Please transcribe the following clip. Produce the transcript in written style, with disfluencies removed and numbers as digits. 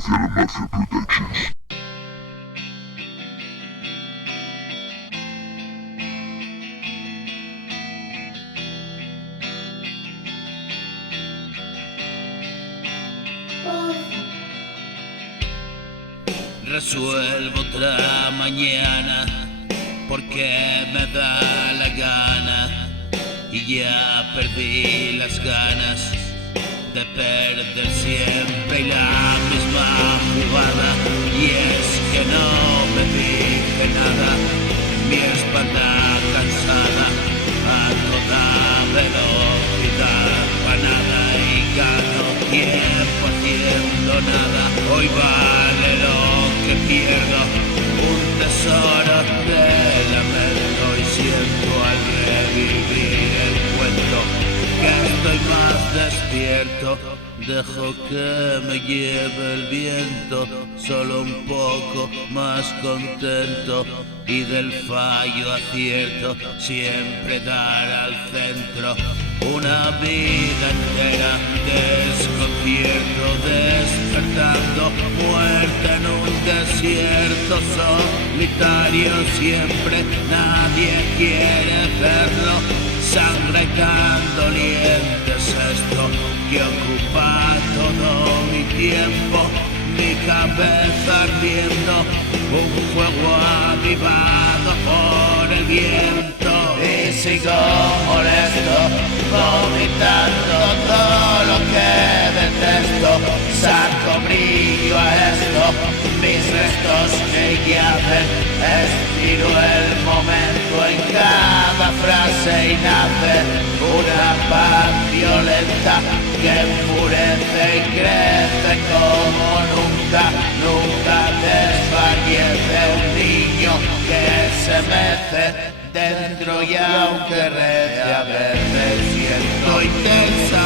hacia la Mafia Productions. Resuelvo otra mañana porque me da la gana y ya perdí las ganas de perder siempre la misma jugada. Y es que no me dije nada, mi espalda cansada a toda velocidad, panada y gano tiempo haciendo nada. Hoy vale lo que pierdo, un tesoro de lamento, y siento al revivir el cuento que estoy más despierto. Dejo que me lleve el viento, solo un poco más contento, y del fallo acierto siempre dar al centro. Una vida entera desconcierto, despertando muerte en un desierto solitario. Siempre nadie quiere verlo, sangre tan doliente es esto que ocupa todo mi tiempo, mi cabeza ardiendo, un fuego avivado por el viento. Y sigo molesto, vomitando todo lo que detesto, saco brillo a esto, mis restos que yacen, estiro el momento en cada frase y nace una paz violenta que enfurece y crece como nunca, nunca desfallece un niño que se mece dentro, y aunque rece a veces siento intensa